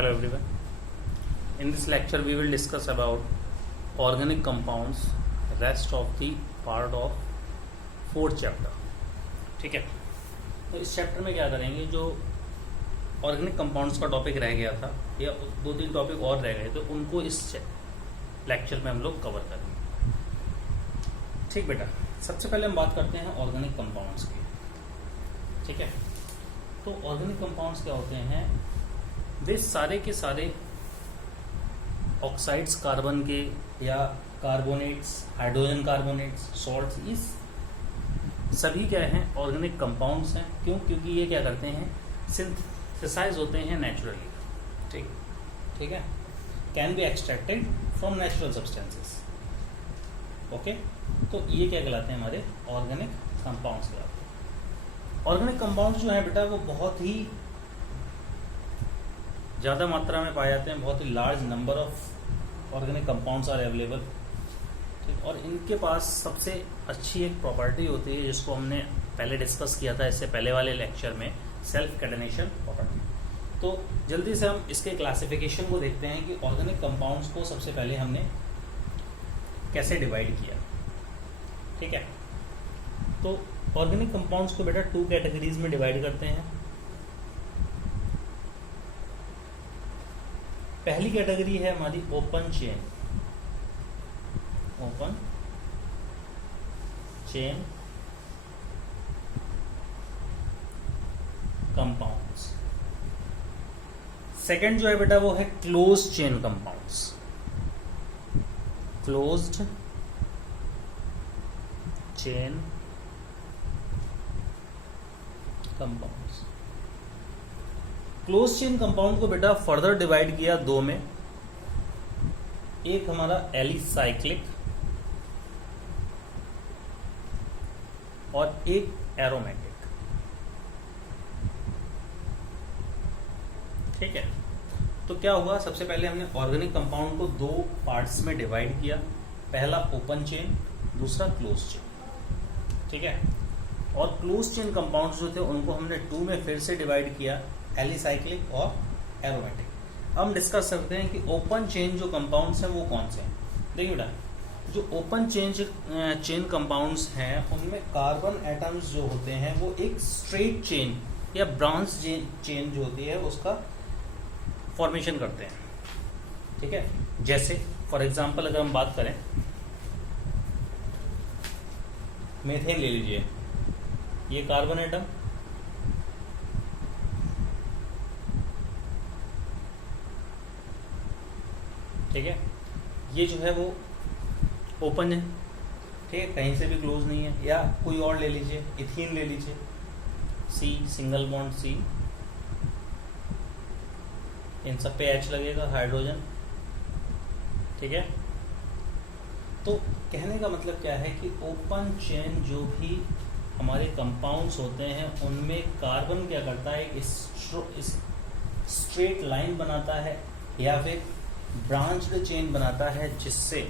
Hello everyone. In this lecture we will discuss about organic compounds, rest of the part of fourth chapter. ठीक है, तो इस chapter में क्या करेंगे, जो ऑर्गेनिक कंपाउंड्स का टॉपिक रह गया था या दो तीन टॉपिक और रह गए तो उनको इस लेक्चर में हम लोग कवर करेंगे. ठीक बेटा, सबसे पहले हम बात करते हैं ऑर्गेनिक कंपाउंड्स की. ठीक है, तो ऑर्गेनिक कंपाउंड्स क्या होते हैं? वे सारे के सारे ऑक्साइड्स कार्बन के या कार्बोनेट्स, हाइड्रोजन कार्बोनेट्स, सॉल्ट्स, इस सभी क्या हैं? ऑर्गेनिक कंपाउंड्स हैं. क्यों? क्योंकि ये क्या करते हैं? सिंथेसाइज होते हैं नेचुरली. ठीक है, can be extracted from natural substances. Okay, तो ये क्या कहलाते हैं? हमारे ऑर्गेनिक कंपाउंड्स कहलाते हैं. ऑर्गेनिक कंपाउंड्स जो है बेटा वो बहुत ही ज़्यादा मात्रा में पाए जाते हैं. बहुत ही large number of organic compounds are available. ठीक, और इनके पास सबसे अच्छी एक प्रॉपर्टी होती है जिसको हमने पहले डिस्कस किया था इससे पहले वाले लेक्चर में, सेल्फ कैटेनेशन प्रॉपर्टी. तो जल्दी से हम इसके क्लासिफिकेशन को देखते हैं कि ऑर्गेनिक कंपाउंड्स को सबसे पहले हमने कैसे डिवाइड किया. ठीक है, तो ऑर्गेनिक कंपाउंड्स को बेटा टू कैटेगरीज में डिवाइड करते हैं. पहली कैटेगरी है हमारी ओपन चेन कंपाउंड्स. सेकंड जो है बेटा वो है close chain compounds. Closed chain compounds. Close chain compound को बेटा फर्दर डिवाइड किया दो में. एक हमारा एलिसाइक्लिक और एक एरोमेटिक. ठीक है, तो क्या हुआ? सबसे पहले हमने ऑर्गेनिक कंपाउंड को दो पार्ट्स में डिवाइड किया. पहला ओपन चेन, दूसरा क्लोज चेन. ठीक है, और क्लोज चेन कंपाउंड्स जो थे उनको हमने टू में फिर से डिवाइड किया, एलिसाइक्लिक और एरोमेटिक. हम डिस्कस करते हैं कि ओपन चेन जो कंपाउंड्स हैं वो कौन से हैं. देखिए बेटा, जो ओपन चेन कंपाउंड्स हैं उनमें कार्बन एटम्स जो होते हैं वो एक स्ट्रेट चेन या ब्रांच चेन जो होती है उसका फॉर्मेशन करते हैं. ठीक है, जैसे फॉर एग्जांपल अगर हम बात करें, मीथेन ले लीजिए. ये कार्बन एटम, ठीक है, ये जो है वो ओपन है. ठीक है, कहीं से भी क्लोज नहीं है. या कोई और ले लीजिए, इथीन ले लीजिए, सी, सिंगल बॉन्ड सी, इन सब पे एच लगेगा, हाइड्रोजन. ठीक है, तो कहने का मतलब क्या है कि ओपन चेन जो भी हमारे कंपाउंड्स होते हैं उनमें कार्बन क्या करता है? इस स्ट्रेट लाइन बनाता है या फिर ब्रांच्ड चेन बनाता है, जिससे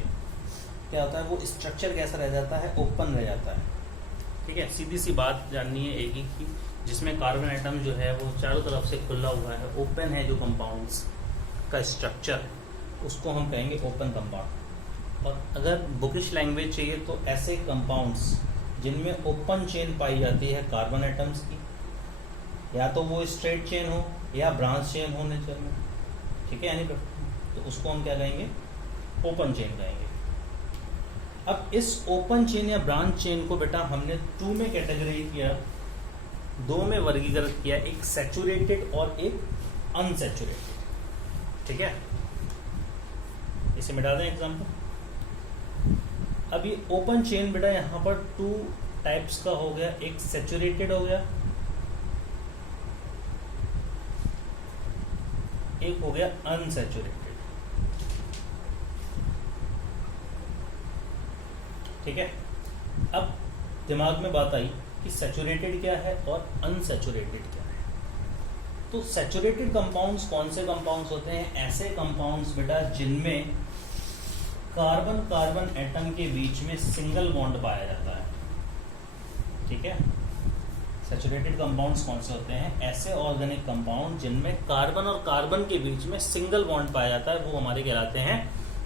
क्या होता है? वो स्ट्रक्चर कैसा रह जाता है? ओपन रह जाता है. ठीक है, सीधी सी बात जाननी है एक ही की, जिसमें कार्बन एटम जो है वो चारों तरफ से खुला हुआ है, ओपन है, जो कंपाउंड्स का स्ट्रक्चर उसको हम कहेंगे ओपन कंपाउंड. और अगर बुकिश लैंग्वेज चाहिए तो ऐसे कंपाउंड्स जिनमें ओपन चेन पाई जाती है कार्बन एटम्स की, या तो वो स्ट्रेट चेन हो या ब्रांच चेन हो नेचर में. ठीक है, यानी तो उसको हम क्या कहेंगे? ओपन चेन कहेंगे. अब इस ओपन चेन या ब्रांच चेन को बेटा हमने टू में कैटेगरी किया, दो में वर्गीकृत किया, एक सैचुरेटेड और एक अनसैचुरेटेड. ठीक है, इसे मिटा दें एग्जांपल. अब ये ओपन चेन बेटा यहां पर टू टाइप्स का हो गया. एक सैचुरेटेड हो गया, एक हो गया अनसैचुरेटेड. ठीक है, अब दिमाग में बात आई कि सैचुरेटेड क्या है और अनसैचुरेटेड क्या है. तो सैचुरेटेड कंपाउंड्स कौन से कंपाउंड्स होते हैं? ऐसे कंपाउंड्स बेटा जिनमें कार्बन कार्बन एटम के बीच में सिंगल बॉन्ड पाया जाता है. ठीक है, सैचुरेटेड कंपाउंड्स कौन से होते हैं? ऐसे ऑर्गेनिक कंपाउंड जिनमें कार्बन और कार्बन के बीच में सिंगल बॉन्ड पाया जाता है, वो हमारे कहलाते हैं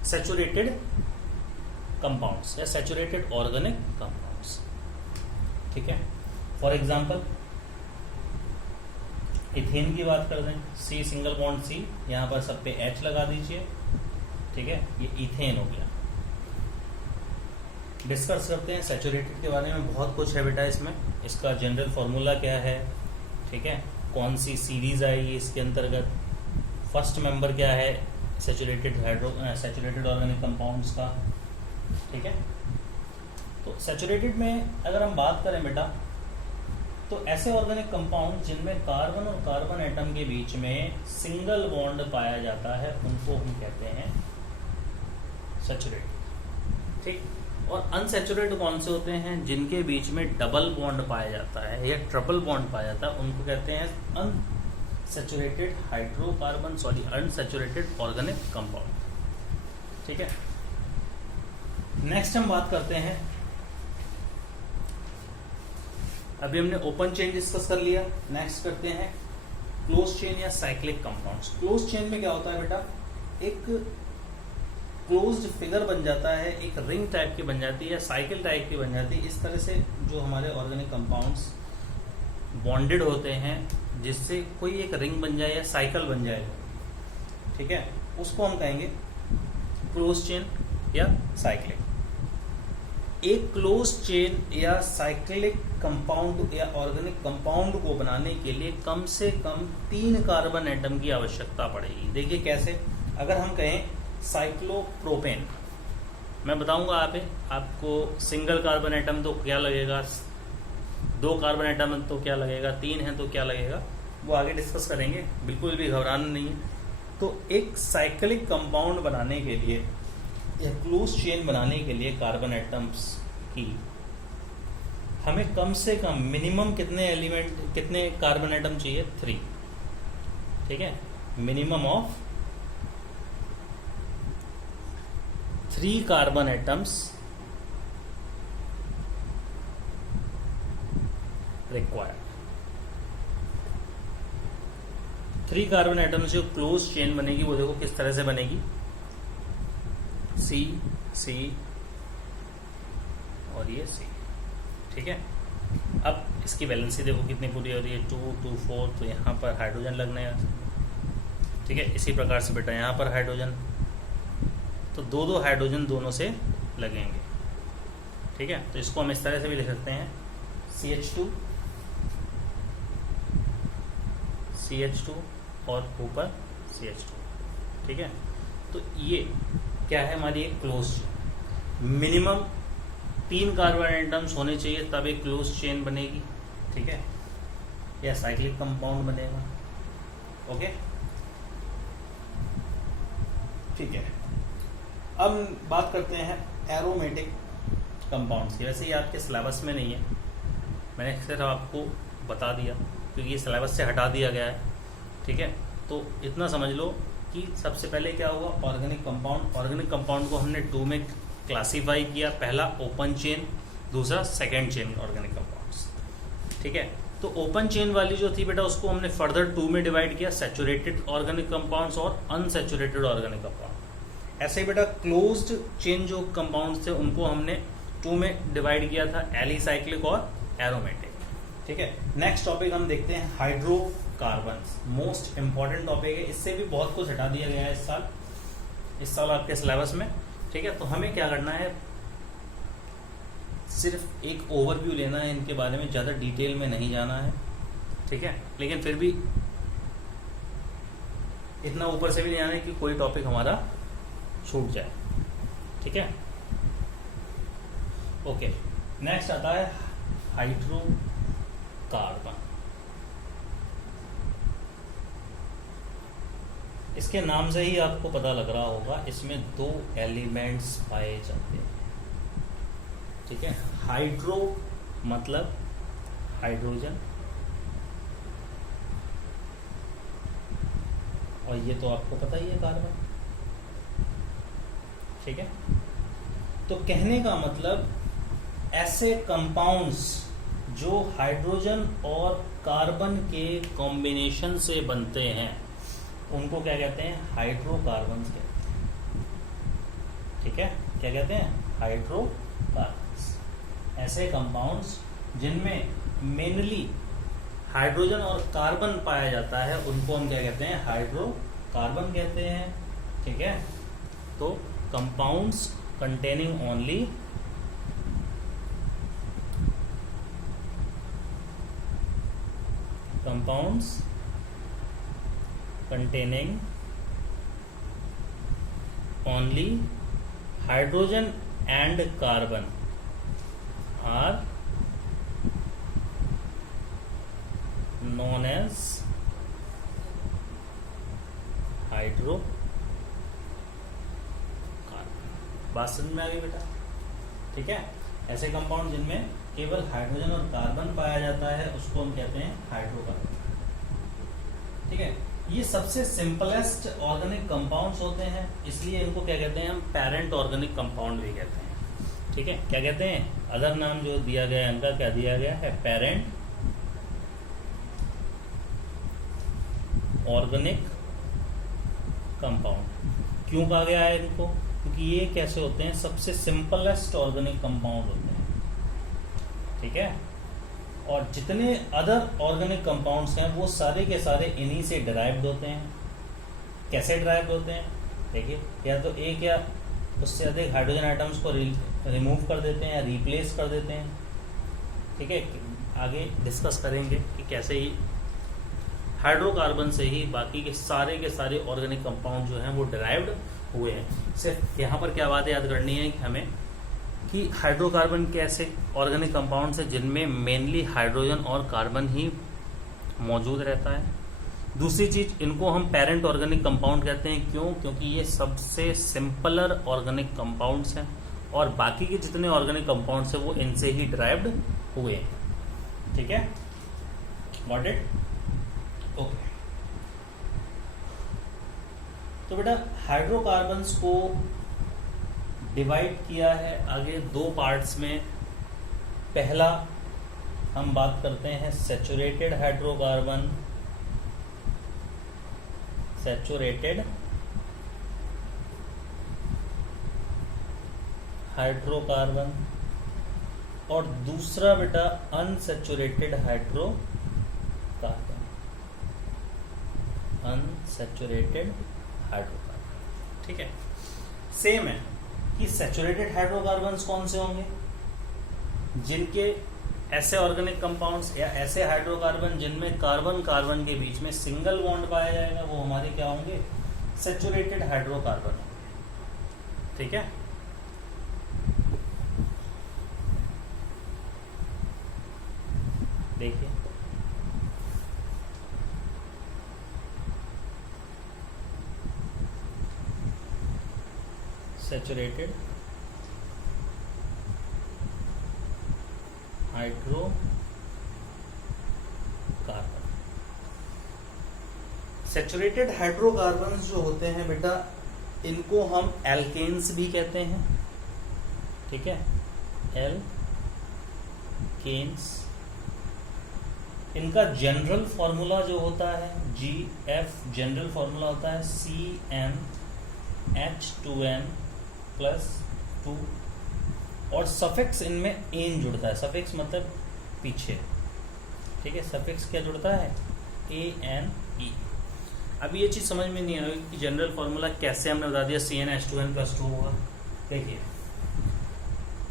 सैचुरेटेड कंपाउंड्स या सैचुरेटेड ऑर्गेनिक कंपाउंड्स। ठीक है, फॉर एग्जांपल इथेन की बात कर दें, सी सिंगल बॉन्ड सी, यहाँ पर सब पे एच लगा दीजिए। ठीक है, ये इथेन हो गया। डिस्कस करते हैं सैचुरेटेड के बारे में। बहुत कुछ है बेटा इसमें। इसका जनरल फॉर्मूला क्या है, ठीक है, कौन सी सीरीज आएगी इसके अंतर्गत, फर्स्ट मेंबर क्या है सैचुरेटेड ऑर्गेनिक कंपाउंड्स का। ठीक है, तो सैचुरेटेड में अगर हम बात करें बेटा, तो ऐसे ऑर्गेनिक कंपाउंड जिनमें कार्बन और कार्बन एटम के बीच में सिंगल बॉन्ड पाया जाता है, उनको हम कहते हैं सैचुरेटेड। ठीक, और अनसैचुरेटेड कौन से होते हैं? जिनके बीच में डबल बॉन्ड पाया जाता है या ट्रिपल बॉन्ड पाया जाता है, उनको कहते हैं अनसैचुरेटेड अनसैचुरेटेड ऑर्गेनिक कंपाउंड। ठीक है, नेक्स्ट हम बात करते हैं, अभी हमने ओपन चेन डिस्कस कर लिया, नेक्स्ट करते हैं क्लोज चेन या साइक्लिक कंपाउंड्स। क्लोज चेन में क्या होता है बेटा, एक क्लोज्ड फिगर बन जाता है, एक रिंग टाइप की बन जाती है या साइकिल टाइप की बन जाती है। इस तरह से जो हमारे ऑर्गेनिक कंपाउंड्स बॉन्डेड होते हैं, जिससे कोई एक रिंग बन जाए या साइकिल बन जाए, ठीक है, उसको हम कहेंगे क्लोज चेन या साइक्लिक। एक क्लोज चेन या साइक्लिक कंपाउंड या ऑर्गेनिक कंपाउंड को बनाने के लिए कम से कम 3 कार्बन एटम की आवश्यकता पड़ेगी। देखिए कैसे, अगर हम कहें साइक्लोप्रोपेन, मैं बताऊंगा आपको सिंगल कार्बन एटम तो क्या लगेगा, 2 कार्बन एटम तो क्या लगेगा, 3 है तो क्या लगेगा, वो आगे डिस्कस करेंगे, बिल्कुल भी घबराना नहीं है। तो एक साइक्लिक कंपाउंड बनाने के लिए या क्लोज चेन बनाने के लिए कार्बन एटम्स की हमें कम से कम मिनिमम कितने कार्बन एटम चाहिए? 3। ठीक है, minimum of 3 carbon atoms required. 3 carbon atoms जो क्लोज चेन बनेगी, वो देखो किस तरह से बनेगी, सी सी और ये सी। ठीक है, अब इसकी वैलेंसी देखो कितनी पूरी हो रही है, 2 2 4, तो यहाँ पर हाइड्रोजन लगने हैं। ठीक है, इसी प्रकार से बेटा यहाँ पर हाइड्रोजन, तो 2 हाइड्रोजन दोनों से लगेंगे। ठीक है, तो इसको हम इस तरह से भी लिख सकते हैं, CH2 और ऊपर CH2। ठीक है, तो ये क्या है, हमारी एक close chain. Minimum 3 carbon atoms होने चाहिए, तब एक क्लोज चेन बनेगी। ठीक है, या साइक्लिक कंपाउंड बनेगा। ओके, ठीक है, अब बात करते हैं एरोमेटिक कंपाउंड्स की। वैसे ये आपके सिलेबस में नहीं है, मैंने सिर्फ आपको बता दिया क्योंकि ये सिलेबस से हटा दिया गया है। ठीक है, तो इतना समझ लो कि सबसे पहले क्या हुआ, ऑर्गेनिक कंपाउंड को हमने 2 में क्लासीफाई किया, पहला ओपन चेन, दूसरा सेकेंड चेन ऑर्गेनिक कंपाउंड्स। ठीक है, तो ओपन चेन वाली जो थी बेटा, उसको हमने फर्दर 2 में डिवाइड किया, सैचुरेटेड ऑर्गेनिक कंपाउंड्स और अनसैचुरेटेड ऑर्गेनिक कंपाउंड। ऐसे ही बेटा क्लोज्ड चेन जो कंपाउंड्स थे, उनको हमने 2 में डिवाइड किया था, एलिसाइक्लिक और एरोमेटिक। ठीक है, नेक्स्ट टॉपिक हम देखते हैं हाइड्रोकार्बन्स। मोस्ट इंपॉर्टेंट टॉपिक है, इससे भी बहुत कुछ हटा दिया गया है इस साल आपके सिलेबस में। ठीक है, तो हमें क्या करना है, सिर्फ एक ओवरव्यू लेना है इनके बारे में, ज़्यादा डिटेल में नहीं जाना है। ठीक है, लेकिन फिर भी इतना ऊपर से भी नहीं जाना है कि कोई टॉपिक हमारा छूट जाए। ठीक है, ओके, नेक्स्ट आता है हाइड्रोकार्बन। इसके नाम से ही आपको पता लग रहा होगा, इसमें 2 एलिमेंट्स पाए जाते हैं। ठीक है, हाइड्रो मतलब हाइड्रोजन, और ये तो आपको पता ही है कार्बन। ठीक है, तो कहने का मतलब ऐसे कंपाउंड्स जो हाइड्रोजन और कार्बन के कॉम्बिनेशन से बनते हैं उनको क्या कहते हैं? हाइड्रोकार्बन्स कहते हैं। ठीक है, क्या कहते हैं? हाइड्रोकार्बन्स। ऐसे कंपाउंड्स जिनमें मेनली हाइड्रोजन और कार्बन पाया जाता है उनको हम क्या कहते हैं? हाइड्रोकार्बन कहते हैं। ठीक है, तो compounds containing only compounds containing only hydrogen and carbon are known as hydrocarbon। बात समझ में आ गई बेटा? ठीक है, ऐसे कंपाउंड जिनमें केवल हाइड्रोजन और कार्बन पाया जाता है उसको हम कहते हैं हाइड्रोकार्बन। ठीक है, ये सबसे सिंपलेस्ट ऑर्गेनिक कंपाउंड्स होते हैं, इसलिए इनको क्या कहते हैं? हम पेरेंट ऑर्गेनिक कंपाउंड भी कहते हैं। ठीक है, क्या कहते हैं? अदर नाम जो दिया गया है इनका क्या दिया गया है? Parent organic compound. क्यों कहा गया है इनको? क्योंकि ये कैसे होते हैं? सबसे सिंपलेस्ट ऑर्गेनिक कंपाउंड होते हैं। ठीक है, और जितने अदर ऑर्गेनिक कंपाउंड्स हैं वो सारे के सारे इन्हीं से डिराइव्ड होते हैं। कैसे डिराइव्ड होते हैं? देखिए, या तो एक या उससे अधिक हाइड्रोजन आइटम्स को रिमूव कर देते हैं या रिप्लेस कर देते हैं। ठीक है, आगे डिस्कस करेंगे कि कैसे ही हाइड्रोकार्बन से ही बाकी के सारे ऑर्गेनिक कंपाउंड जो हैं वो डिराइव्ड हुए हैं। सिर्फ यहाँ पर क्या बात याद करनी है कि हमें कि हाइड्रोकार्बन के ऐसे ऑर्गेनिक कंपाउंड्स हैं जिनमें मेनली हाइड्रोजन और कार्बन ही मौजूद रहता है। दूसरी चीज, इनको हम पेरेंट ऑर्गेनिक कंपाउंड कहते हैं। क्यों? क्योंकि ये सबसे सिंपलर ऑर्गेनिक कंपाउंड्स हैं और बाकी के जितने ऑर्गेनिक कंपाउंड्स हैं वो इनसे ही डिराइव्ड हुए हैं। ठीक है, गॉट इट? ओके, तो बेटा हाइड्रोकार्बन्स को डिवाइड किया है आगे दो पार्ट्स में। पहला हम बात करते हैं सैचुरेटेड हाइड्रोकार्बन, सैचुरेटेड हाइड्रोकार्बन, और दूसरा बेटा अनसैचुरेटेड हाइड्रोकार्बन, अनसैचुरेटेड हाइड्रोकार्बन। ठीक है, सेम है कि सैचुरेटेड हाइड्रोकार्बन्स कौन से होंगे? जिनके ऐसे ऑर्गेनिक कंपाउंड्स या ऐसे हाइड्रोकार्बन जिनमें कार्बन कार्बन के बीच में सिंगल बॉन्ड पाया जाएगा वो हमारे क्या होंगे? सैचुरेटेड हाइड्रोकार्बन होंगे। ठीक है, देखिए सैचुरेटेड हाइड्रोकार्बन। सैचुरेटेड हाइड्रोकार्बन्स जो होते हैं बेटा इनको हम एल्केन्स भी कहते हैं। ठीक है, एल्केन्स। इनका जनरल फॉर्मूला जो होता है GF, जनरल फॉर्मूला होता है CnH2n+2 और सफिक्स इनमें एन जुड़ता है। सफिक्स मतलब पीछे। ठीक है, सफिक्स क्या जुड़ता है? ANE। अब ये चीज समझ में नहीं आई कि जनरल फॉर्मूला कैसे हमने बता दिया CnH2n+2 होगा। देखिए,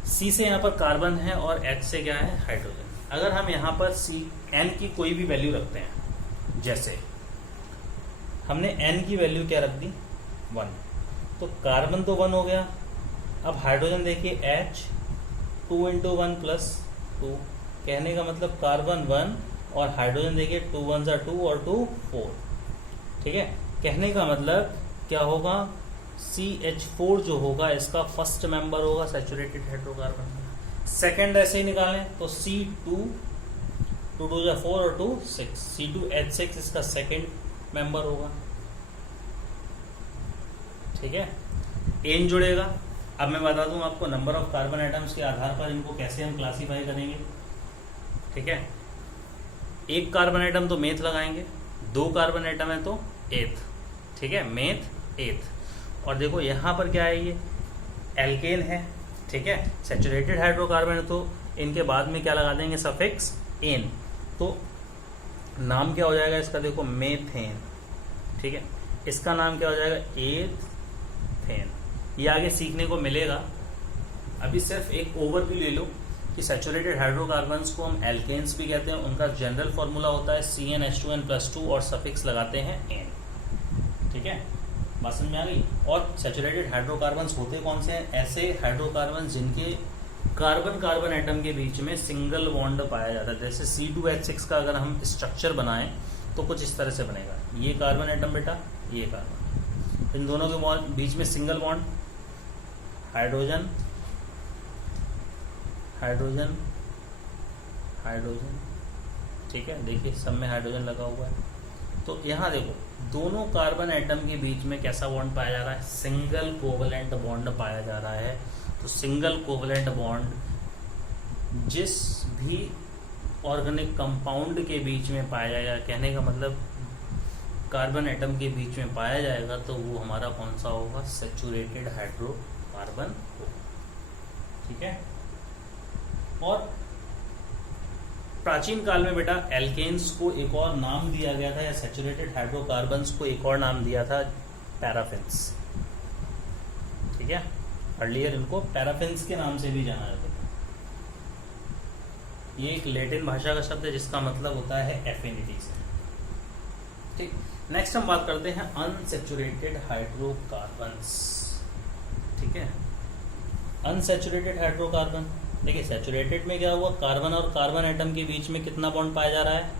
C से यहाँ पर कार्बन है और H से क्या है? हाइड्रोजन। अगर हम यहाँ पर N की कोई भी वैल्यू रखते हैं, जैसे हमने N की वैल्यू क्या रख दी? 1, तो कार्बन तो 1 हो गया। अब हाइड्रोजन देखिए H 2 × 1 + 2, कहने का मतलब कार्बन 1 और हाइड्रोजन देखिए 2 1 2 और 2 4। ठीक है, कहने का मतलब क्या होगा? CH4 जो होगा इसका फर्स्ट मेंबर होगा सैचुरेटेड हाइड्रोकार्बन। सेकंड ऐसे ही निकालें तो C2 2 2 4 और 2 6, C2H6 इसका सेकंड मेंबर होगा। ठीक है, एन जुड़ेगा। अब मैं बता दूं आपको नंबर ऑफ कार्बन एटम्स के आधार पर इनको कैसे हम क्लासीफाई करेंगे। ठीक है, एक कार्बन आइटम तो मेथ लगाएंगे, 2 कार्बन आइटम है तो एथ, ठीक है, मेथ एथ। और देखो यहाँ पर क्या है, ये एल्केन है, ठीक है, सैचुरेटेड हाइड्रोकार्बन है तो इनके बाद में क्या लगा देंगे, सफिक्स एन, तो नाम क्या हो जाएगा इसका, देखो मेथेन, ठीक है, इसका नाम क्या हो जाएगा, एथेन। ये आगे सीखने को मिलेगा, अभी सिर्फ एक ओवरव्यू ले लो कि सैचुरेटेड हाइड्रोकार्बन्स को हम एल्केन्स भी कहते हैं, उनका जनरल फॉर्मूला होता है CnH2n+2 और सफिक्स लगाते हैं एन, ठीक है, बात समझ में आ गई। और सैचुरेटेड हाइड्रोकार्बन्स होते कौन से हैं, ऐसे हाइड्रोकार्बन जिनके कार्बन कार्बन एटम के बीच में सिंगल बॉन्ड पाया जाता है। जैसे C2H6 का अगर हम स्ट्रक्चर बनाएं तो कुछ इस तरह से बनेगा, ये कार्बन एटम बेटा, ये कार्बन, इन दोनों के बीच में single bond, hydrogen hydrogen hydrogen, ठीक है, देखिए सब में हाइड्रोजन लगा हुआ है। तो यहाँ देखो दोनों कार्बन एटम के बीच में कैसा बॉन्ड पाया जा रहा है, सिंगल कोवलेंट बॉन्ड पाया जा रहा है। तो सिंगल कोवलेंट बॉन्ड जिस भी ऑर्गेनिक कंपाउंड के बीच में पाया जाएगा, कहने का मतलब कार्बन एटम के बीच में पाया जाएगा, तो वो हमारा कौन सा होगा, सैचुरेटेड हाइड्रोकार्बन होगा, ठीक है। और प्राचीन काल में बेटा एल्केन्स को एक और नाम दिया गया था, या सैचुरेटेड हाइड्रोकार्बन्स को एक और नाम दिया था, पैराफिन्स, ठीक है, अर्लियर इनको पैराफिन्स के नाम से भी जाना जाता था। ये एक लैटिन भाषा का शब्द है जिसका मतलब होता है एफिनिटी से, ठीक। नेक्स्ट हम बात करते हैं अनसैचुरेटेड हाइड्रोकार्बन्स, ठीक है। अनसैचुरेटेड हाइड्रोकार्बन, देखिए सैचुरेटेड में क्या हुआ, कार्बन और कार्बन एटम के बीच में कितना बॉन्ड पाया जा रहा है,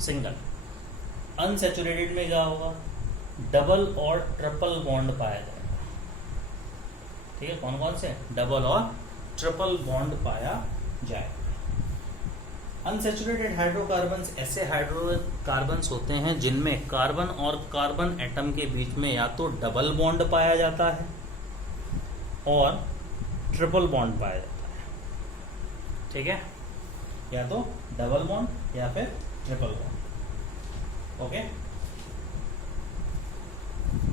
सिंगल। अनसैचुरेटेड में क्या होगा, डबल और ट्रिपल बॉन्ड पाया जाएगा, ठीक है, कौन कौन से, डबल और ट्रिपल बॉन्ड पाया जाएगा। अनसैचुरेटेड हाइड्रोकार्बन्स ऐसे हाइड्रोकार्बन्स होते हैं जिनमें कार्बन और कार्बन एटम के बीच में या तो डबल बॉन्ड पाया जाता है और ट्रिपल बॉन्ड पाया जाता है, ठीक है, या तो डबल बॉन्ड या फिर ट्रिपल बॉन्ड, ओके।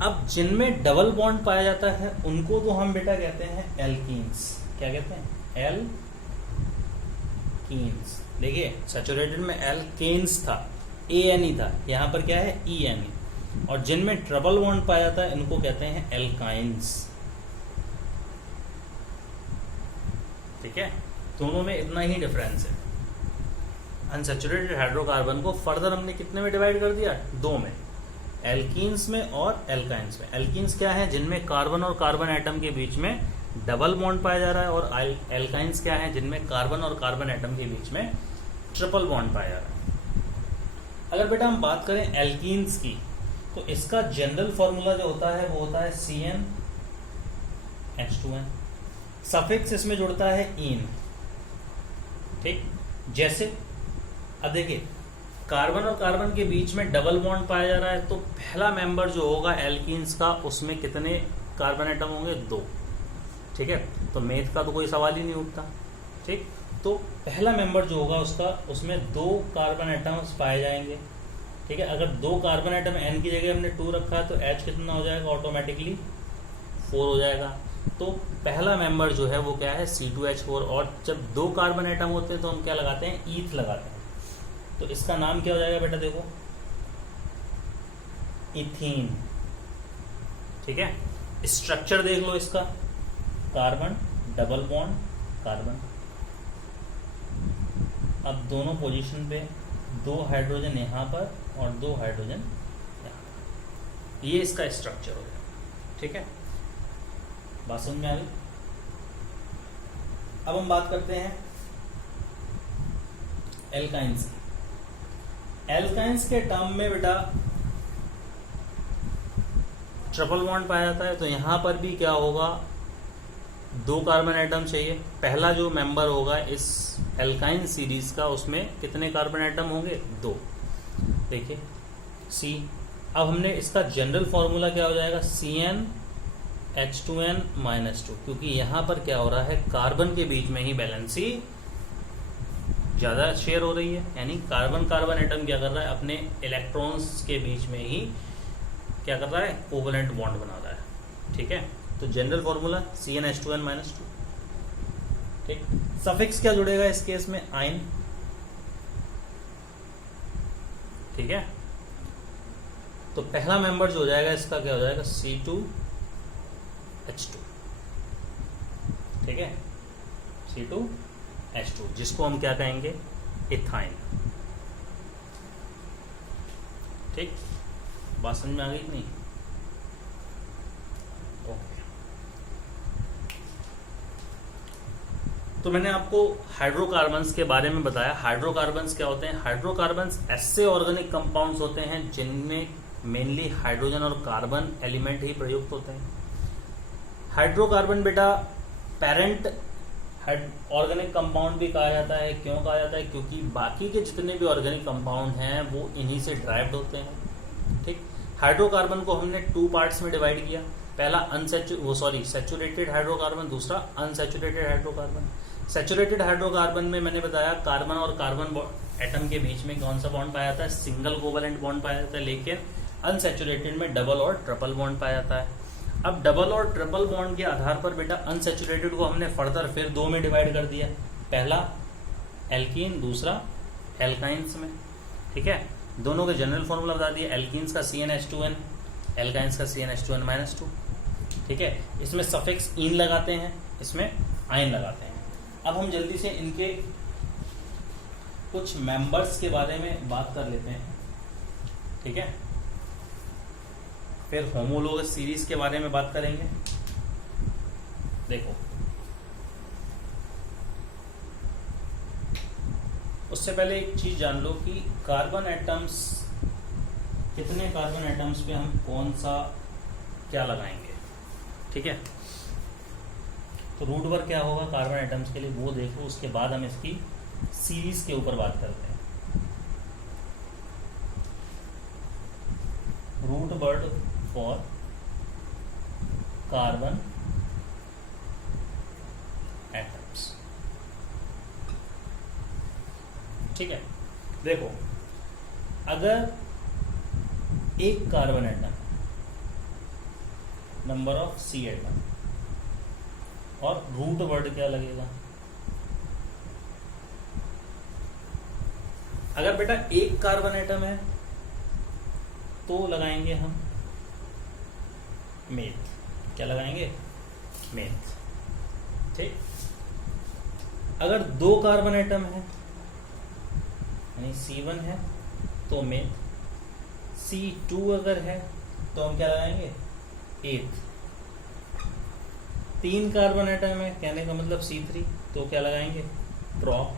अब जिनमें डबल बॉन्ड पाया जाता है उनको तो हम बेटा कहते हैं एल्कीन्स, क्या कहते हैं, एल्कीन्स। देखिए सैचुरेटेड में एल्केन्स था, ANE था, यहां पर क्या है, ENE। और जिनमें ट्रिपल बॉन्ड पाया जाता है इनको कहते हैं एल्काइंस, ठीक है, दोनों में इतना ही डिफरेंस है। अनसैचुरेटेड हाइड्रोकार्बन को फर्दर हमने कितने में डिवाइड कर दिया, 2 में, एल्कीन्स में और एल्काइंस में। एल्कीन्स क्या है, जिनमें कार्बन और कार्बन एटम के बीच में डबल बॉन्ड पाया जा रहा है, और एल्काइंस क्या है, जिनमें कार्बन और कार्बन एटम के बीच में ट्रिपल बॉन्ड पाया जा रहा है। अगर बेटा हम बात करें एल्कीन्स की, तो इसका जनरल फॉर्मूला जो होता है वो होता है CnH2n, सफिक्स इसमें जुड़ता है इन, ठीक। जैसे अब देखिए कार्बन और कार्बन के बीच में डबल बॉन्ड पाया जा रहा है, तो पहला मेंबर जो होगा एल्कीन्स का, उसमें कितने कार्बन एटम होंगे, 2, ठीक है। तो मेथ का तो कोई सवाल ही नहीं उठता, ठीक। तो पहला मेंबर जो होगा उसका, उसमें 2 कार्बन एटम्स पाए जाएंगे, ठीक है। अगर 2 कार्बन एटम N की जगह हमने 2 रखा है तो H कितना हो जाएगा, ऑटोमेटिकली 4 हो जाएगा। तो पहला मेंबर जो है वो क्या है, C2H4। और जब 2 कार्बन एटम होते हैं तो हम क्या लगाते हैं, ईथ लगाते हैं। तो इसका नाम क्या हो जाएगा बेटा, देखो इथीन, ठीक है। स्ट्रक्चर देख लो इसका, कार्बन डबल बॉन्ड कार्बन, अब दोनों पोजीशन पे 2 हाइड्रोजन यहाँ पर और 2 हाइड्रोजन यहाँ पर, ये इसका स्ट्रक्चर हो गया, ठीक है, बात समझ में आ गई। अब हम बात करते हैं एल्काइंस की। एल्काइंस के टर्म में बेटा ट्रिपल बॉन्ड पाया जाता है, तो यहां पर भी क्या होगा, 2 कार्बन एटम चाहिए। पहला जो मेंबर होगा इस एल्काइन सीरीज का, उसमें कितने कार्बन एटम होंगे, 2, देखिए C। अब हमने इसका जनरल फॉर्मूला क्या हो जाएगा, CnH2n-2, क्योंकि यहां पर क्या हो रहा है, कार्बन के बीच में ही बैलेंसी ज़्यादा शेयर हो रही है, यानी कार्बन कार्बन एटम क्या कर रहा है, अपने इलेक्ट्रॉन्स के बीच में ही क्या कर रहा है, कोवलेंट बॉन्ड बना रहा है। ठीक है, तो जनरल फॉर्मूला CnH2n-2। ठीक, सफिक्स क्या जुड़ेगा इस केस में, आइन। ठीक है, तो पहला मेंबर जो हो जाएगा इसका क्या हो जाएगा, C2H2। ठीक है, C2H2, जिसको हम क्या कहेंगे, इथाइन। ठीक, बात समझ में आ गई कि नहीं? ओके, तो मैंने आपको हाइड्रोकार्बन्स के बारे में बताया। हाइड्रोकार्बन्स क्या होते हैं? हाइड्रोकार्बन्स ऐसे ऑर्गेनिक कंपाउंड्स होते हैं जिनमें मेनली हाइड्रोजन और कार्बन एलिमेंट ही प्रयुक्त होते हैं। हाइड्रोकार्बन बेटा पेरेंट ऑर्गेनिक कंपाउंड भी कहा जाता है। क्यों कहा जाता है? क्योंकि बाकी के जितने भी ऑर्गेनिक कंपाउंड हैं वो इन्हीं से ड्राइव्ड होते हैं। ठीक, हाइड्रोकार्बन को हमने 2 पार्ट्स में डिवाइड किया। पहला सैचुरेटेड हाइड्रोकार्बन, दूसरा अनसैचुरेटेड हाइड्रोकार्बन। सैचुरेटेड हाइड्रोकार्बन में मैंने बताया कार्बन और कार्बन एटम के बीच में कौन सा बॉन्ड पाया जाता है, सिंगल कोवलेंट बॉन्ड पाया जाता है। लेकिन अनसैचुरेटेड में डबल और ट्रिपल बॉन्ड पाया जाता है। अब डबल और ट्रिपल बॉन्ड के आधार पर बेटा अनसैचुरेटेड को हमने फर्दर फिर 2 में डिवाइड कर दिया। पहला एल्कीन, दूसरा एल्काइंस में। ठीक है, दोनों के जनरल फॉर्मूला बता दिया। एल्कीन्स का CnH2n, एल्काइंस का CnH2n-2। ठीक है, इसमें सफिक्स इन लगाते हैं, इसमें आइन लगाते हैं। अब हम जल्दी से इनके कुछ मेंबर्स के बारे में बात कर लेते हैं। ठीक है, फिर होमोलोगस सीरीज के बारे में बात करेंगे। देखो, उससे पहले एक चीज जान लो कि कार्बन एटम्स, कितने कार्बन एटम्स पे हम कौन सा क्या लगाएंगे। ठीक है, तो रूट वर्क क्या होगा कार्बन एटम्स के लिए वो देखो, उसके बाद हम इसकी सीरीज के ऊपर बात करते हैं। Root word for carbon atoms. ठीक है, देखो अगर एक carbon atom, number of C atom, और रूट वर्ड क्या लगेगा। अगर बेटा एक कार्बन एटम है तो लगाएंगे हम मेथ। क्या लगाएंगे? मेथ। ठीक, अगर 2 कार्बन एटम है यानी C1 है तो मेथ। C2 अगर है तो हम क्या लगाएंगे? एथ। 3 कार्बन एटम है, कहने का मतलब C3, तो क्या लगाएंगे? प्रोप।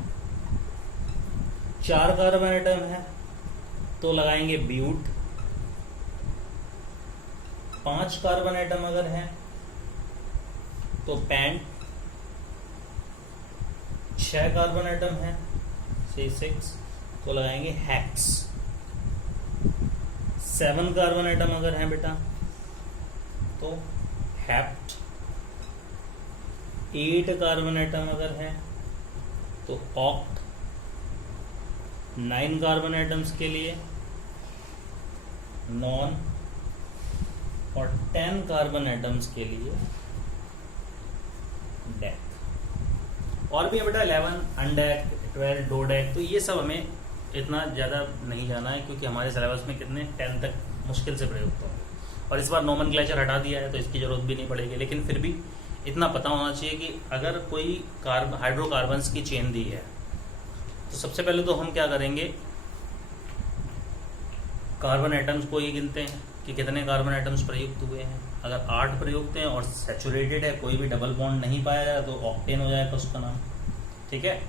4 कार्बन एटम है तो लगाएंगे ब्यूट। 5 कार्बन एटम अगर है तो पेंट। 6 कार्बन एटम है C6 तो लगाएंगे हेक्स। 7 कार्बन एटम अगर है बेटा तो हेप्ट। 8 कार्बन एटम अगर है तो ऑक्ट। 9 कार्बन एटम्स के लिए नॉन, और 10 कार्बन एटम्स के लिए डेक। और भी है बेटा 11 अनडेक, 12 डोडेक। तो ये सब हमें इतना ज़्यादा नहीं जाना है क्योंकि हमारे सिलेबस में कितने 10 तक मुश्किल से प्रयुक्त होंगे, और इस बार नोमेनक्लेचर हटा दिया है तो इसकी जरूरत भी नहीं पड़ेगी। लेकिन फिर भी इतना पता होना चाहिए कि अगर कोई हाइड्रोकार्बन्स की चेन दी है तो सबसे पहले तो हम क्या करेंगे, कार्बन एटम्स को ही गिनते हैं कि कितने कार्बन एटम्स प्रयुक्त हुए हैं। अगर 8 प्रयुक्त हैं और सैचुरेटेड है, कोई भी डबल बॉन्ड नहीं पाया जाए तो ऑक्टेन हो जाएगा उसका नाम। ठीक है,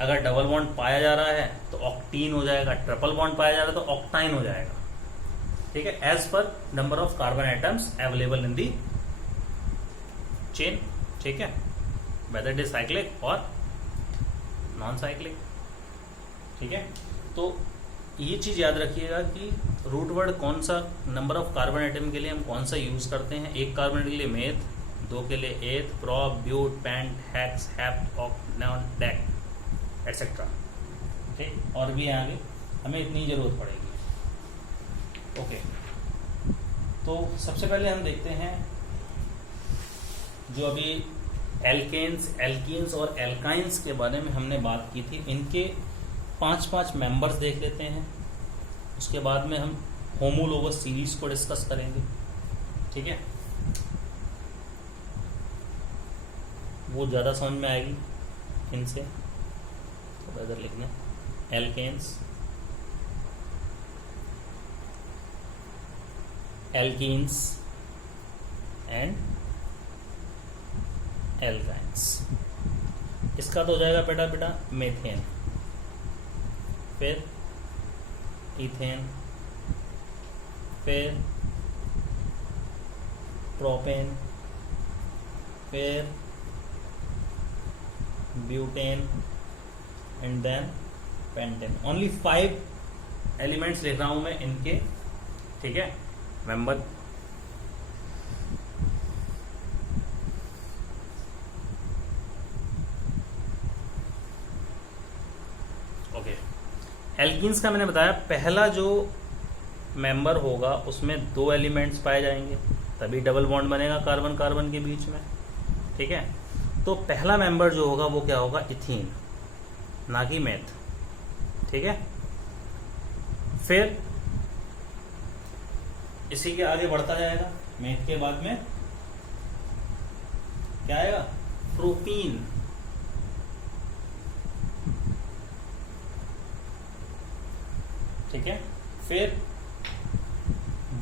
अगर डबल बॉन्ड पाया जा रहा है तो ऑक्टीन हो जाएगा, ट्रिपल बॉन्ड पाया जा रहा है तो ऑक्टाइन हो जाएगा। ठीक है, as per number of carbon atoms available in the chain. ठीक है, वेदर इट इज साइक्लिक और नॉन साइक्लिक। ठीक है, तो ये चीज याद रखिएगा कि रूट वर्ड कौन सा, नंबर ऑफ कार्बन एटम के लिए हम कौन सा यूज करते हैं। 1 कार्बन के लिए मेथ, 2 के लिए eth, prop, but, pent, hex, hept, oct, non, dec. Etcetera. ठीक, और भी आगे हमें इतनी ज़रूरत पड़ेगी। ओके, तो सबसे पहले हम देखते हैं जो अभी एल्कीन्स और एल्काइंस के बारे में हमने बात की थी, इनके 5 मेंबर्स देख लेते हैं। उसके बाद में हम होमोलोगस सीरीज को डिस्कस करेंगे। ठीक है, वो ज़्यादा समझ में आएगी इनसे, तो इधर लिखना एल्केन्स, एल्कीन्स एंड एल्काइंस। इसका तो हो जाएगा बेटा मेथेन, फिर इथेन, फिर प्रोपेन, फिर butane and then pentane. Only 5 elements लिख रहा हूं मैं इनके। ठीक है, मेंबर। ओके, एल्कीन्स का मैंने बताया पहला जो मेंबर होगा उसमें 2 एलिमेंट्स पाए जाएंगे, तभी डबल बॉन्ड बनेगा कार्बन कार्बन के बीच में। ठीक है, तो पहला मेंबर जो होगा वो क्या होगा, इथीन, ना कि मेथ। ठीक है, फिर इसी के आगे बढ़ता जाएगा, मेथ के बाद में क्या आएगा, प्रोपीन। ठीक है, फिर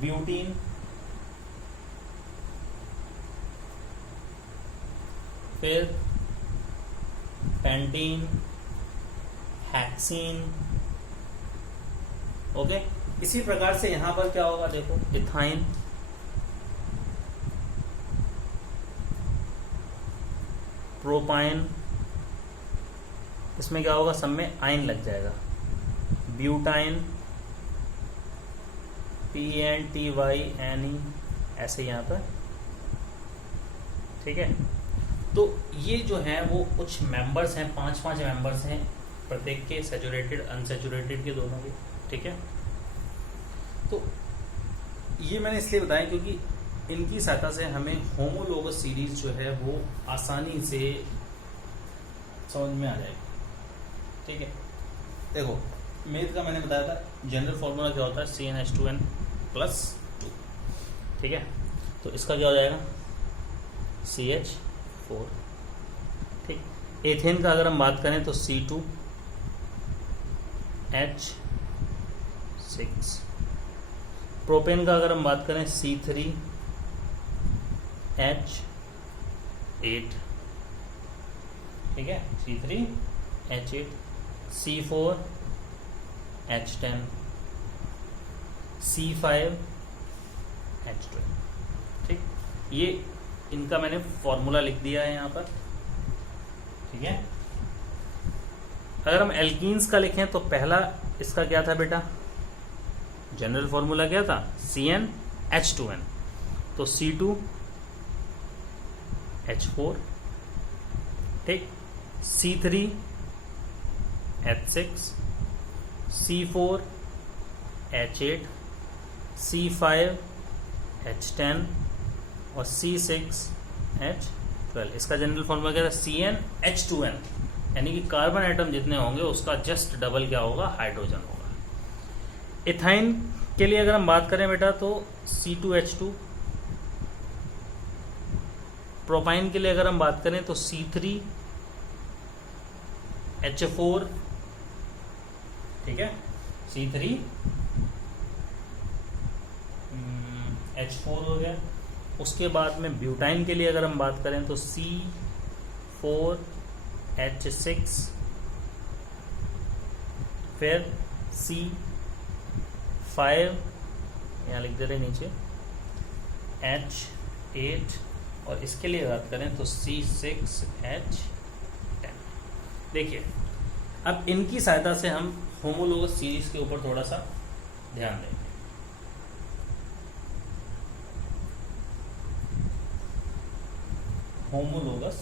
ब्यूटीन, फिर पेंटीन, हेक्सीन। ओके, इसी प्रकार से यहां पर क्या होगा, देखो इथाइन, प्रोपाइन, इसमें क्या होगा, सब में आइन लग जाएगा, ब्यूटाइन, PNTYNE, ऐसे यहां पर। ठीक है, तो ये जो है वो कुछ मेंबर्स हैं, 5 मेंबर्स हैं प्रत्येक के, सैचुरेटेड अनसैचुरेटेड के दोनों के। ठीक है, तो ये मैंने इसलिए बताया क्योंकि इनकी सहायता से हमें होमोलोगस सीरीज जो है वो आसानी से समझ में आ जाएगी। ठीक है, देखो मेथ का मैंने बताया था, जनरल फॉर्मूला क्या होता है, CnH2n+2। ठीक है, तो इसका क्या हो जाएगा, CH4। ठीक, एथेन का अगर हम बात करें तो C2H6, प्रोपेन का अगर हम बात करें C3H8। ठीक है, C3H8, C4H10, C5H12। ठीक, ये इनका मैंने फॉर्मूला लिख दिया है यहाँ पर। ठीक है, अगर हम एल्कीन्स का लिखें तो पहला इसका क्या था बेटा, जनरल फॉर्मूला क्या था, CnH2n, तो C2H4। ठीक, C3H6, C4H8, C5H10 और C6H12। इसका जनरल फॉर्मूला क्या था, CnH2n, यानी कि कार्बन एटम जितने होंगे उसका जस्ट डबल क्या होगा, हाइड्रोजन होगा। इथाइन के लिए अगर हम बात करें बेटा तो C2H2, प्रोपाइन के लिए अगर हम बात करें तो C3H4। ठीक है, C3H4 हो गया। उसके बाद में ब्यूटाइन के लिए अगर हम बात करें तो C4H6, फिर C5, यहाँ लिख दे रहे नीचे, H8, और इसके लिए बात करें तो C6H10। देखिए, अब इनकी सहायता से हम होमोलोगस सीरीज के ऊपर थोड़ा सा ध्यान देंगे। होमोलोगस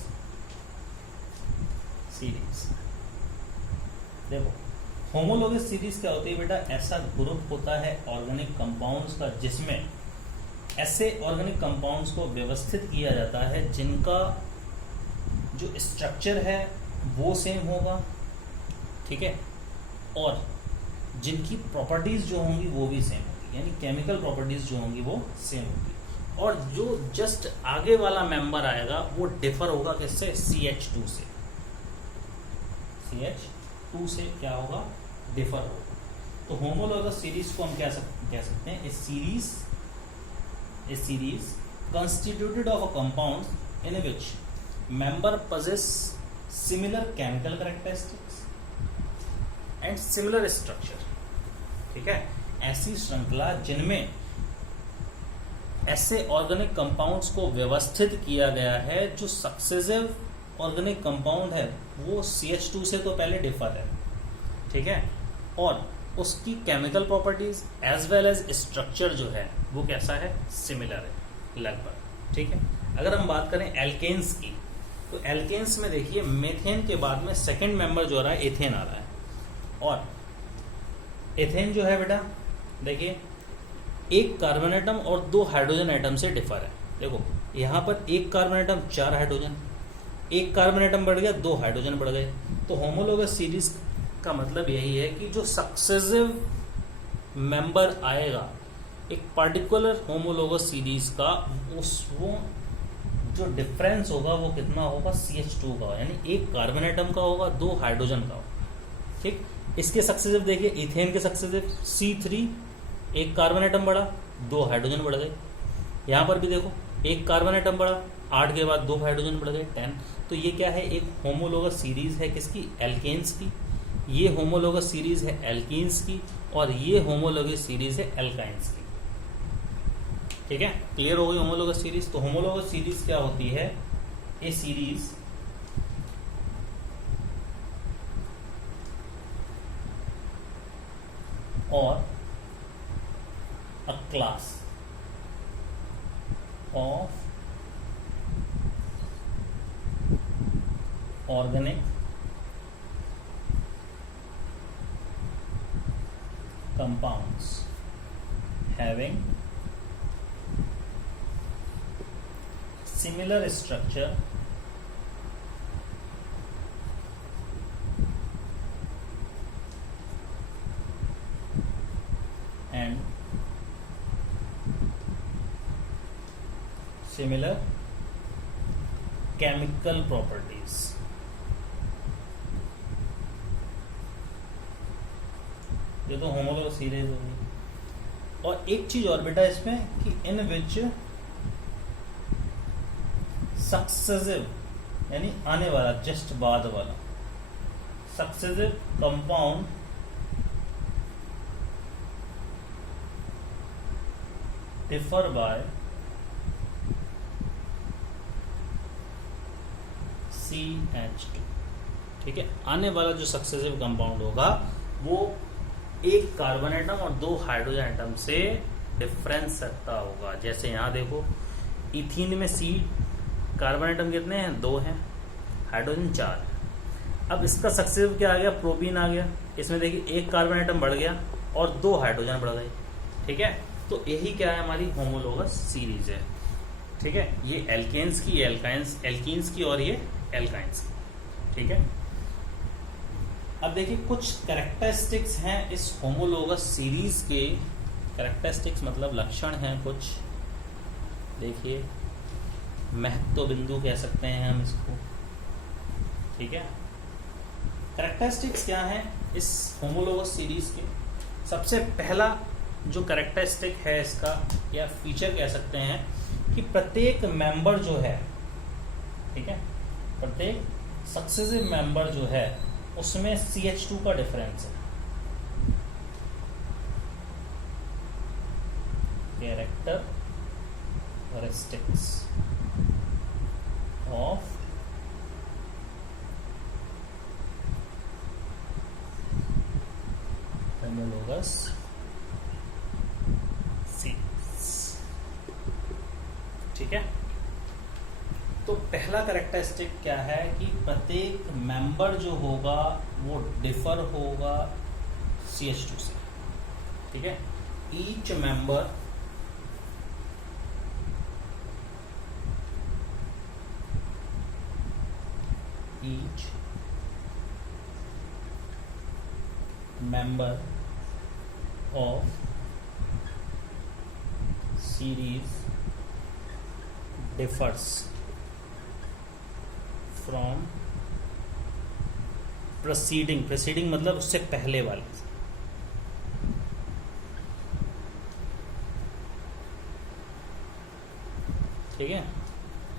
सीरीज, देखो होमोलोगस सीरीज क्या होती है बेटा, ऐसा ग्रुप होता है ऑर्गेनिक कंपाउंड्स का जिसमें ऐसे ऑर्गेनिक कंपाउंड्स को व्यवस्थित किया जाता है जिनका जो स्ट्रक्चर है वो सेम होगा, ठीक है, और जिनकी प्रॉपर्टीज जो होंगी वो भी सेम होगी, यानी केमिकल प्रॉपर्टीज जो होंगी वो सेम होगी, और जो जस्ट आगे वाला मेंबर आएगा वो डिफर होगा किससे, CH2 से। CH2 से क्या होगा, डिफर होगा। तो होमोलोगस सीरीज को हम कह सकते हैं ए series constituted of a compound in which member possess similar chemical characteristics and similar structure, ठीक है, ऐसी श्रृंखला जिनमें ऐसे ऑर्गेनिक कंपाउंड्स को व्यवस्थित किया गया है जो सक्सेसिव ऑर्गेनिक कंपाउंड है वो CH2 से तो पहले डिफर है, ठीक है, और उसकी chemical properties as well as structure जो है वो कैसा है, सिमिलर है लगभग, ठीक है। अगर हम बात करें एल्केन्स की, तो एल्केन्स में देखिए मेथेन के बाद में सेकंड मेंबर जो आ रहा है एथेन आ रहा है, और एथेन जो है बेटा देखिए एक कार्बन एटम और 2 हाइड्रोजन एटम से डिफर है। देखो यहाँ पर एक कार्बन एटम 4 हाइड्रोजन, एक कार्बन एटम बढ़ गया 2 हाइड्रोजन बढ़ गए। तो होमोलोगस सीरीज का मतलब यही है कि जो सक्सेसिव मेंबर आएगा एक पर्टिकुलर होमोलोगस सीरीज का, वो जो डिफरेंस होगा वो कितना होगा, CH2 का, यानी एक कार्बन एटम का होगा 2 हाइड्रोजन का होगा, ठीक। इसके सक्सेसिव देखिए इथेन के सक्सेसिव C3, एक कार्बन एटम बढ़ा 2 हाइड्रोजन बढ़ गए। यहाँ पर भी देखो एक कार्बन एटम बढ़ा 8 के बाद 2 हाइड्रोजन बढ़ गए 10। तो ये क्या है, एक होमोलोगस सीरीज है किसकी, एल्केन्स की, ये होमोलोगस सीरीज है एल्कीन्स की, और ये होमोलोगस सीरीज है एल्काइंस की, ठीक है। क्लियर हो गई होमोलोगस सीरीज। तो होमोलोगस सीरीज क्या होती है, ए सीरीज और a class of organic compounds having similar structure and similar chemical properties। ये तो होमोलोगस सीरीज होगी। और एक चीज और बेटा इसमें कि इन विच सक्सेसिव, यानी आने वाला जस्ट बाद वाला successive compound differ by CH2, ठीक है। आने वाला जो सक्सेसिव कंपाउंड होगा वो एक कार्बन एटम और 2 हाइड्रोजन एटम से डिफरेंस रखता होगा। जैसे यहाँ देखो इथीन में C कार्बन एटम कितने हैं, 2 हैं, हाइड्रोजन 4 है। अब इसका सक्सेसिव क्या आ गया, प्रोपीन आ गया। इसमें देखिए एक कार्बन एटम बढ़ गया और 2 हाइड्रोजन बढ़ गए, ठीक है। तो यही क्या है, हमारी होमोलोगस सीरीज है, ठीक है। ये एल्केन्स की, एल्कीन्स की और ये एल्काइंस की, ठीक है। अब देखिए कुछ कैरेक्टरिस्टिक्स हैं इस होमोलोगस सीरीज के, कैरेक्टरिस्टिक्स मतलब लक्षण हैं कुछ, देखिए महत्व बिंदु कह सकते हैं हम इसको, ठीक है। कैरेक्टरिस्टिक्स क्या हैं इस होमोलोगस सीरीज के। सबसे पहला जो कैरेक्टरिस्टिक है इसका या फीचर कह सकते हैं कि प्रत्येक मेंबर जो है, ठीक है, प्रत्येक सक्सेसिव मेंबर जो है उसमें CH2 का डिफरेंस है। कैरेक्टरिस्टिक्स ऑफ होमोलोगस सीरीज, ठीक है। तो तो पहला कैरेक्टरिस्टिक क्या है कि प्रत्येक मेंबर जो होगा वो डिफर होगा CH2 से, ठीक है। Each member of series differs from preceding मतलब उससे पहले वाले से, ठीक है।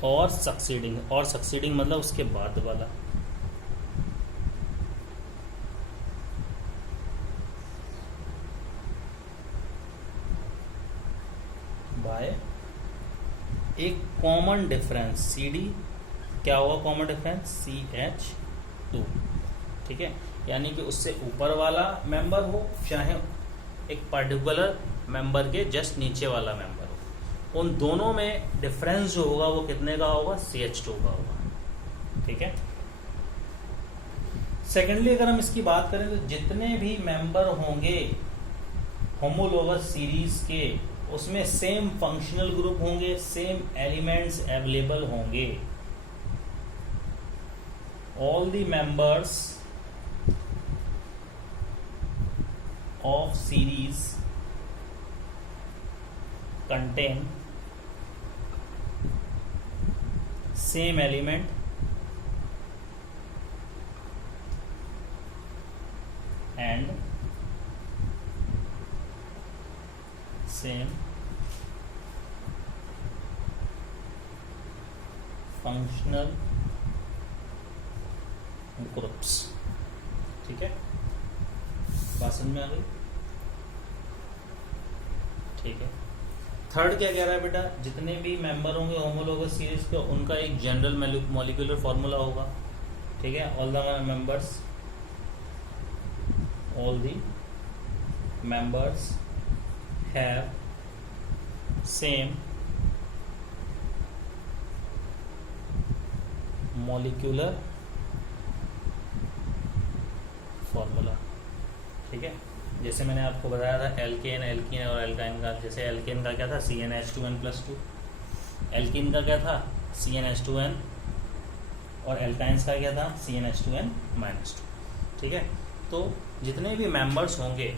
और सक्सीडिंग मतलब उसके बाद वाला, बाय एक कॉमन डिफरेंस CD, क्या होगा कॉमन डिफरेंस CH2, ठीक है। यानी कि उससे ऊपर वाला मेंबर हो चाहे एक पर्टिकुलर मेंबर के जस्ट नीचे वाला मेंबर हो, उन दोनों में डिफरेंस जो होगा वो कितने का होगा, CH2 का होगा, ठीक है। सेकेंडली अगर हम इसकी बात करें तो जितने भी मेंबर होंगे होमोलोगस सीरीज के, उसमें सेम फंक्शनल ग्रुप होंगे, सेम एलिमेंट्स अवेलेबल होंगे। All the members of series contain same element and same functional groups, ठीक है। बात समझ में आ गई, ठीक है। थर्ड क्या कह रहा है बेटा, जितने भी मेंबर होंगे होमोलोगस सीरीज के उनका एक जनरल मॉलिक्यूलर फॉर्मूला होगा, ठीक है। All the members have same molecular formula, ठीक है। जैसे मैंने आपको बताया था एल्केन और एल्काइन का, जैसे एल्केन का क्या था CnH2n+2, एल्कीन का क्या था CnH2n और एल्काइंस का क्या था CnH2n-2, ठीक है। तो जितने भी मेंबर्स होंगे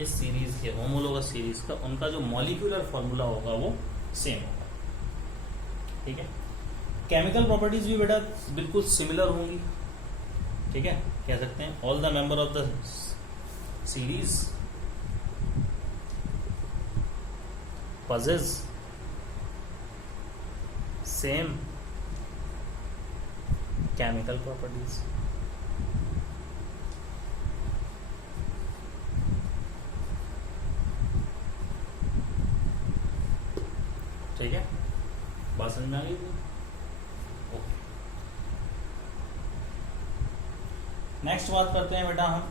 इस सीरीज के होमोलोगस सीरीज का, उनका जो मॉलिक्यूलर फॉर्मूला होगा वो सेम होगा, ठीक है। केमिकल प्रॉपर्टीज भी बेटा बिल्कुल सिमिलर होंगी, ठीक है। कह सकते हैं all the member of the series possess same chemical properties, ठीक है। बात समझ में आ गई? ओके, नेक्स्ट बात करते हैं बेटा हम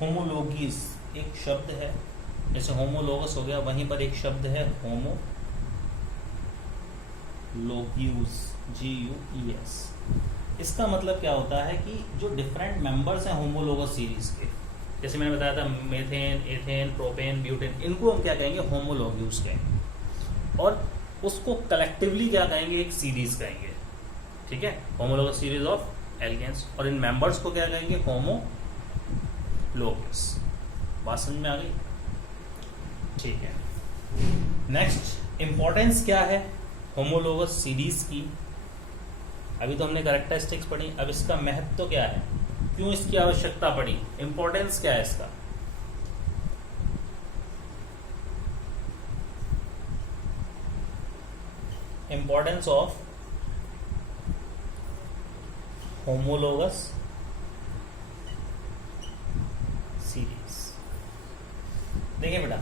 होमोलोगीज। एक शब्द है, जैसे होमोलोगस हो गया, वहीं पर एक शब्द है होमोलोग्यूज, GUES। इसका मतलब क्या होता है कि जो डिफरेंट मेंबर्स हैं होमोलोगस सीरीज के, जैसे मैंने बताया था मेथेन, एथेन, प्रोपेन, ब्यूटेन, इनको हम क्या कहेंगे, होमोलोग्यूज कहेंगे, और उसको कलेक्टिवली क्या कहेंगे, एक सीरीज कहेंगे, ठीक है। होमोलोगस सीरीज ऑफ एल्केन्स, और इन मेंबर्स को क्या कहेंगे, होमोलोगस। बात समझ में आ गई, ठीक है। नेक्स्ट, इंपॉर्टेंस क्या है होमोलोगस सीरीज की। अभी तो हमने कैरेक्टरिस्टिक्स पढ़ी, अब इसका महत्व क्या है, क्यों इसकी आवश्यकता पड़ी, इंपॉर्टेंस क्या है इसका। Importance of homologous series. देखिए बेटा,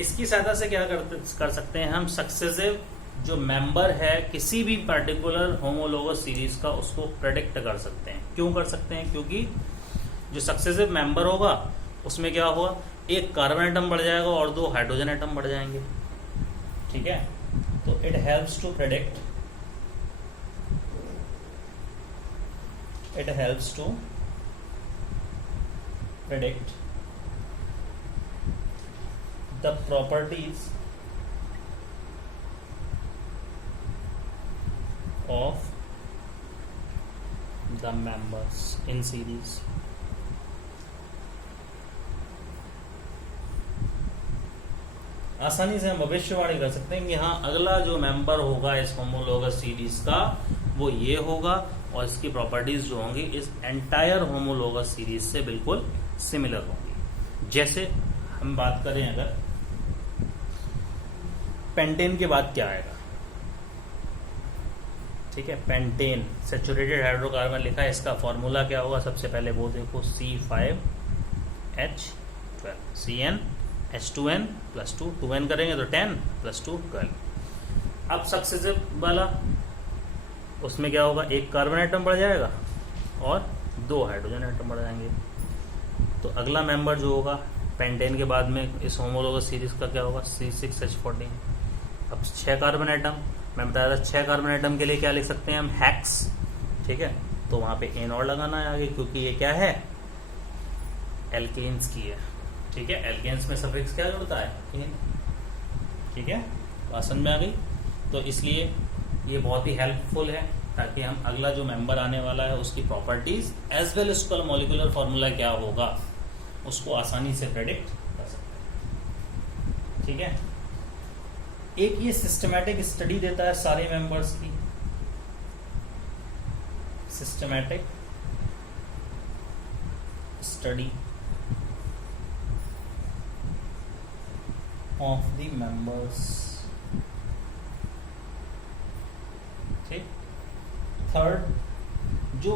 इसकी सहायता से क्या कर सकते हैं हम, सक्सेसिव जो मेंबर है किसी भी पर्टिकुलर होमोलोगस सीरीज का, उसको प्रेडिक्ट कर सकते हैं। क्यों कर सकते हैं, क्योंकि जो सक्सेसिव मेंबर होगा उसमें क्या होगा, एक कार्बन एटम बढ़ जाएगा और 2 हाइड्रोजन एटम बढ़ जाएंगे, ठीक है। तो it helps to predict, it helps to predict the properties of the members in series. आसानी से हम भविष्यवाणी कर सकते हैं कि हाँ अगला जो मेंबर होगा इस होमोलोगस सीरीज का वो ये होगा और इसकी प्रॉपर्टीज जो होंगी इस एंटायर होमोलोगस सीरीज से बिल्कुल सिमिलर होंगी। जैसे हम बात करें अगर पेंटेन के बाद क्या आएगा, ठीक है, पेंटेन सैचुरेटेड हाइड्रोकार्बन लिखा है, इसका फॉर्मूला क्या होगा, सबसे पहले वो देखो C5H12 CnH2n + 2 2n करेंगे तो 10 + 2 12। अब सक्सेसिव वाला उसमें क्या होगा, एक कार्बन आइटम बढ़ जाएगा और 2 हाइड्रोजन आइटम बढ़ जाएंगे। तो अगला मेंबर जो होगा पेंटेन के बाद में इस होमोलोगस सीरीज का क्या होगा, C6H14। अब 6 कार्बन आइटम, मैं बताया था 6 कार्बन आइटम के लिए क्या लिख सकते हैं हम, हेक्स, ठीक है। तो वहां पे एन और लगाना है आगे, क्योंकि ये क्या है, एल्केन्स की है, ठीक है। एल्केन्स में सफिक्स क्या जुड़ता है, एन, ठीक है, समझ में आ गई। तो इसलिए ये बहुत ही हेल्पफुल है ताकि हम अगला जो मेंबर आने वाला है उसकी प्रॉपर्टीज एज वेल उसका मॉलिक्यूलर फॉर्मूला क्या होगा उसको आसानी से प्रेडिक्ट कर सकते हैं, ठीक है। एक ये सिस्टमैटिक स्टडी देता है सारे मेंबर्स की, systematic study of the members, ठीक। थर्ड, जो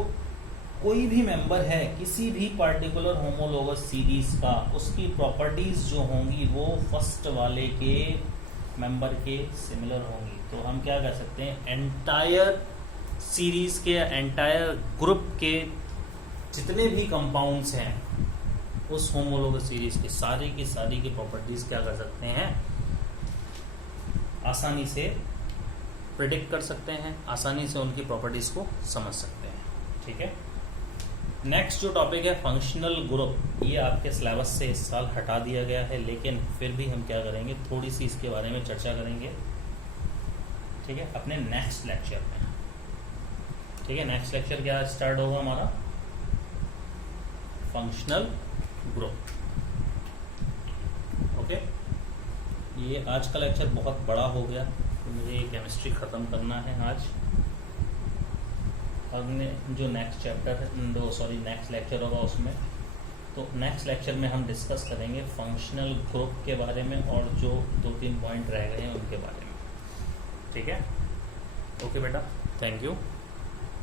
कोई भी मेंबर है किसी भी पार्टिकुलर होमोलोगस सीरीज का, उसकी प्रॉपर्टीज जो होंगी वो फर्स्ट वाले के मेंबर के सिमिलर होंगी। तो हम क्या कह सकते हैं, एंटायर सीरीज के, एंटायर ग्रुप के जितने भी कंपाउंड्स हैं उस होमोलोगस सीरीज के सारी की प्रॉपर्टीज क्या कर सकते हैं, आसानी से प्रेडिक्ट कर सकते हैं, आसानी से उनकी प्रॉपर्टीज को समझ सकते हैं, ठीक है। नेक्स्ट जो टॉपिक है फंक्शनल ग्रुप, ये आपके सिलेबस से इस साल हटा दिया गया है, लेकिन फिर भी हम क्या करेंगे, थोड़ी सी इसके बारे में चर्चा करेंगे, ठीक है, अपने नेक्स्ट लेक्चर में, ठीक है। नेक्स्ट लेक्चर क्या स्टार्ट होगा हमारा, फंक्शनल ग्रुप, ओके। ये आज का लेक्चर बहुत बड़ा हो गया तो मुझे ये केमिस्ट्री ख़त्म करना है आज। अगले जो नेक्स्ट नेक्स्ट लेक्चर होगा उसमें, तो नेक्स्ट लेक्चर में हम डिस्कस करेंगे फंक्शनल ग्रुप के बारे में और जो 2-3 पॉइंट रह गए हैं उनके बारे में, ठीक है। ओके बेटा, थैंक यू।